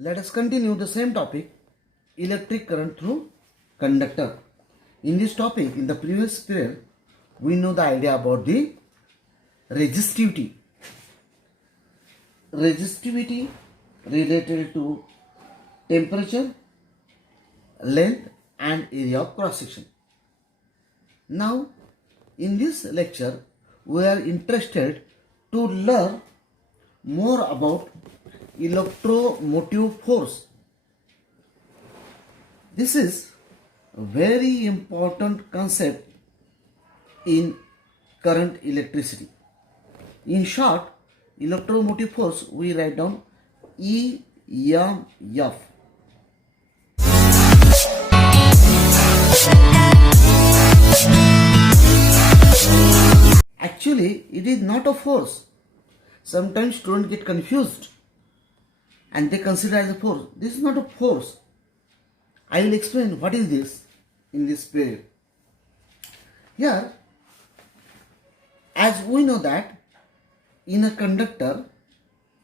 Let us continue the same topic, electric current through conductor. In this topic, in the previous period, we know the idea about the resistivity. Resistivity related to temperature, length and area of cross section. Now, in this lecture, we are interested to learn more about electromotive force. This is a very important concept in current electricity. In short, electromotive force we write down EMF. Actually, it is not a force. Sometimes students get confused and they consider as a force. This is not a force. I will explain what is this in this period. Here, as we know that in a conductor,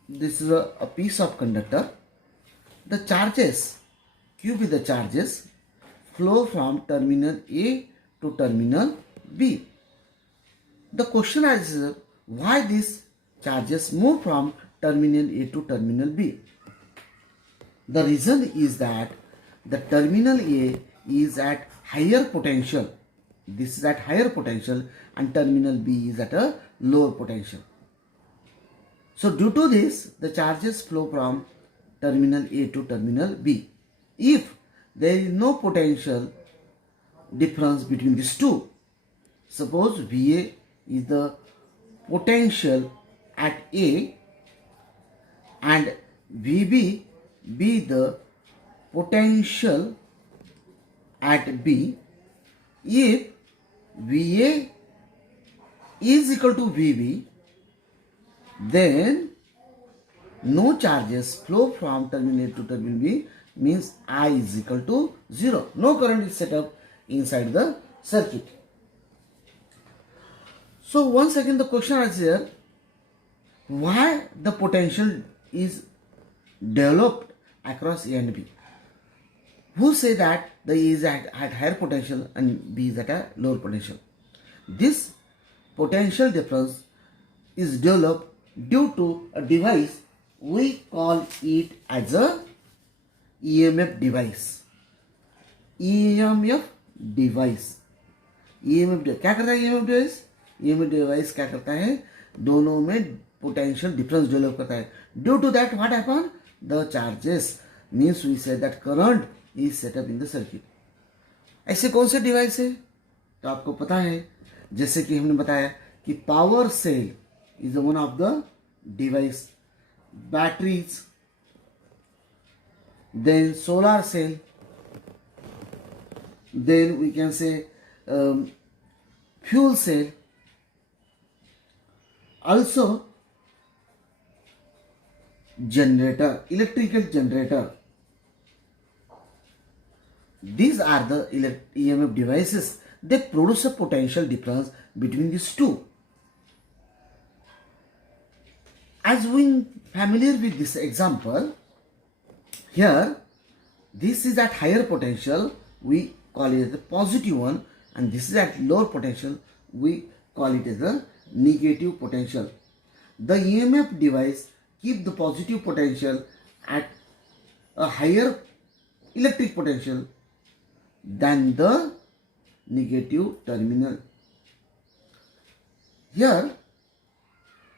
this is a piece of conductor, the charges, Q be the charges, flow from terminal A to terminal B. The question is why these charges move from terminal A to terminal B. The reason is that the terminal A is at higher potential. This is at higher potential and terminal B is at a lower potential. So due to this, the charges flow from terminal A to terminal B. If there is no potential difference between these two, suppose VA is the potential at A and VB be the potential at B. If VA is equal to VB, then no charges flow from terminal A to terminal B, means I is equal to 0. No current is set up inside the circuit. So once again the question is here, why the potential is developed across A and B? Who say that the A is at higher potential and B is at a lower potential? This potential difference is developed due to a device, we call it as a EMF device. EMF device. EMF क्या करता है EMF device? EMF device क्या करता है? दोनों में potential difference develop करता है. Due to that, what happen? The charges, means we say that current is set up in the circuit. ऐसे कौन से डिवाइस है तो आपको पता है, जैसे कि हमने बताया कि power cell is one of the device, batteries, then solar cell, then we can say fuel cell, also generator, electrical generator. These are the EMF devices. They produce a potential difference between these two. As we familiar with this example, here this is at higher potential, we call it the positive one, and this is at lower potential, we call it as a negative potential. The EMF device keep the positive potential at a higher electric potential than the negative terminal. Here,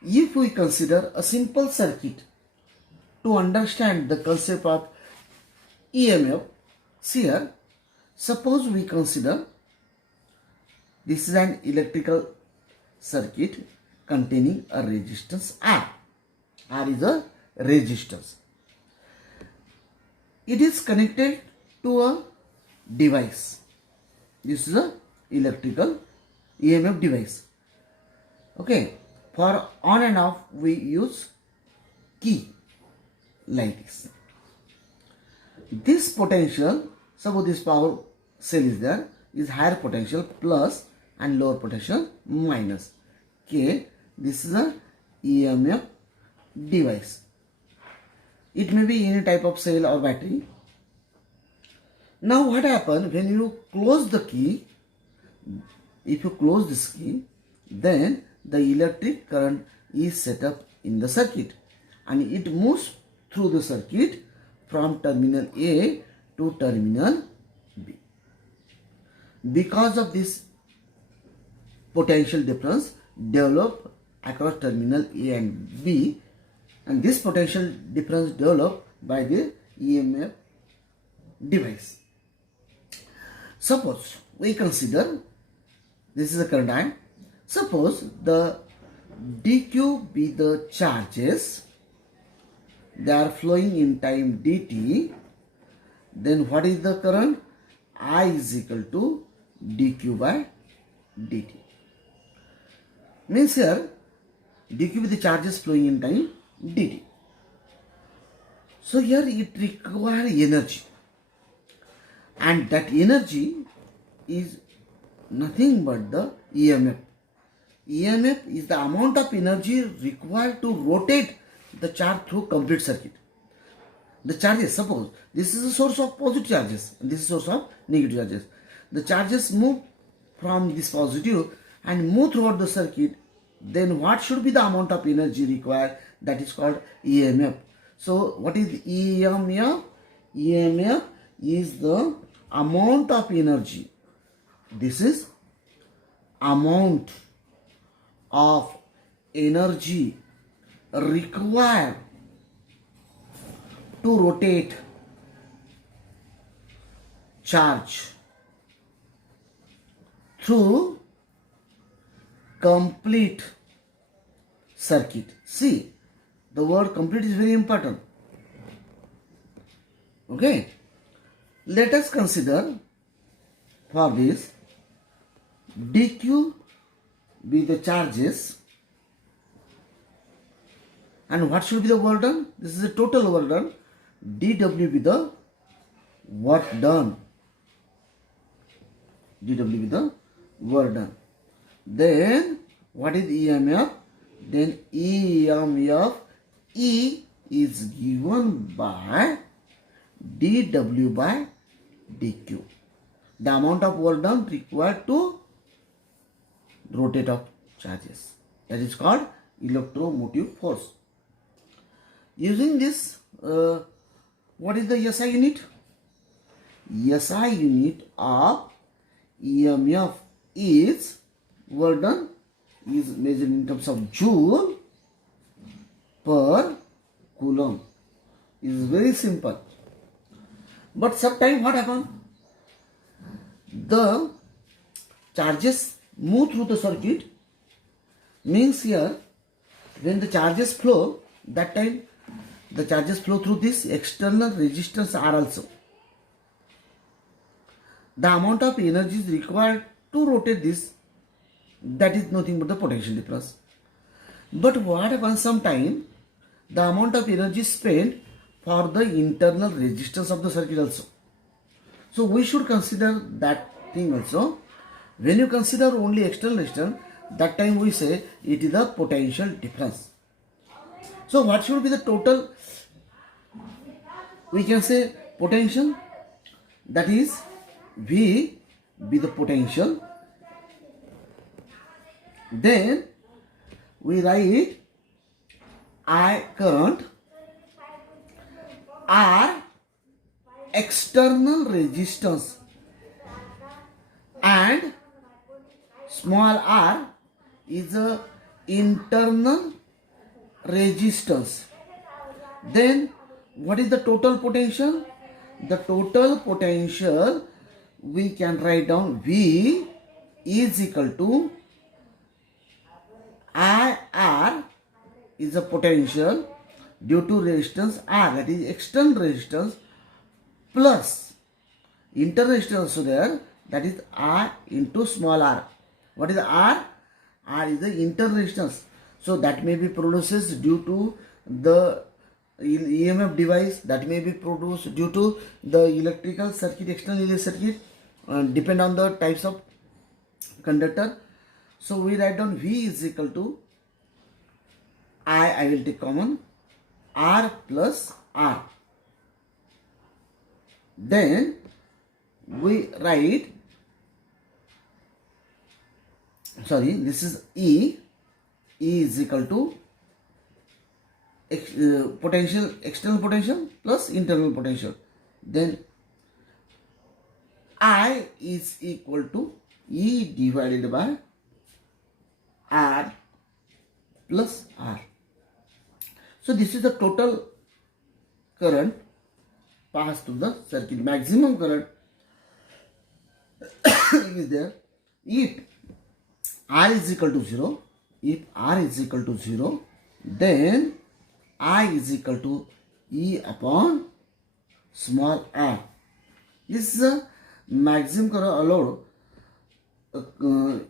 if we consider a simple circuit to understand the concept of EMF, see here, suppose we consider this is an electrical circuit containing a resistance R. R is a resistance. It is connected to a device. This is a electrical EMF device. Okay. For on and off, we use key like this. This potential, suppose this power cell is there, is higher potential plus and lower potential minus. K, this is a EMF device. It may be any type of cell or battery. Now what happens when you close the key? If you close this key, then the electric current is set up in the circuit and it moves through the circuit from terminal A to terminal B. Because of this potential difference developed across terminal A and B, and this potential difference developed by the EMF device. Suppose we consider this is a current I. Suppose the dq be the charges, they are flowing in time dt, then what is the current? I is equal to dq by dt. Means here dq be the charges flowing in time dt. So here it requires energy, and that energy is nothing but the EMF. EMF is the amount of energy required to rotate the charge through complete circuit. The charges, suppose this is a source of positive charges and this is a source of negative charges. The charges move from this positive and move throughout the circuit. Then what should be the amount of energy required? That is called EMF. So what is EMF? EMF is the amount of energy. This is amount of energy required to rotate charge through complete circuit. See, the word complete is very important. Okay, let us consider for this dq be the charges, and what should be the work done? This is the total work done. dw be the work done. dw be the work done. Then what is EMF? Then EMF E is given by dw by dq. The amount of work done required to rotate of charges. That is called electromotive force. Using this, what is the SI unit? SI unit of EMF is work done is measured in terms of joule per coulomb. It is very simple. But sometimes what happens? The charges move through the circuit, means here when the charges flow, that time the charges flow through this external resistance R also. The amount of energy is required to rotate this, that is nothing but the potential difference. But what happens sometimes, the amount of energy spent for the internal resistance of the circuit also. So we should consider that thing also. When you consider only external resistance, that time we say it is the potential difference. So what should be the total? We can say potential, that is V be the potential. Then we write I current, R external resistance, and small r is a internal resistance. Then what is the total potential? The total potential we can write down V is equal to IR is a potential due to resistance R, that is external resistance, plus internal resistance also there, that is R into small r. What is R? R is the internal resistance. So that may be produced due to the EMF device, that may be produced due to the electrical circuit, external electric circuit, depend on the types of conductor. So we write down V is equal to I will take common, R plus R. Then we write, this is E. E is equal to potential, external potential plus internal potential. Then I is equal to E divided by R plus R. So this is the total current passed through the circuit. Maximum current is there if R is equal to 0. If R is equal to 0, then I is equal to E upon small r. This is the maximum current allowed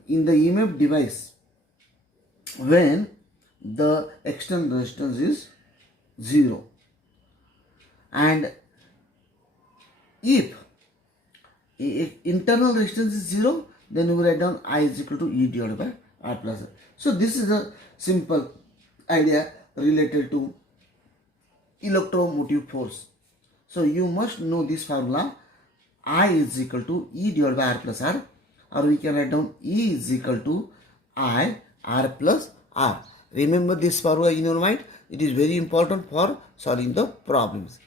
in the EMF device when the external resistance is 0. And if internal resistance is 0, then we write down I is equal to E divided by R plus R. So this is a simple idea related to electromotive force. So you must know this formula, I is equal to E divided by R plus R, or we can write down E is equal to I R plus R. Remember this formula in your mind. It is very important for solving the problems.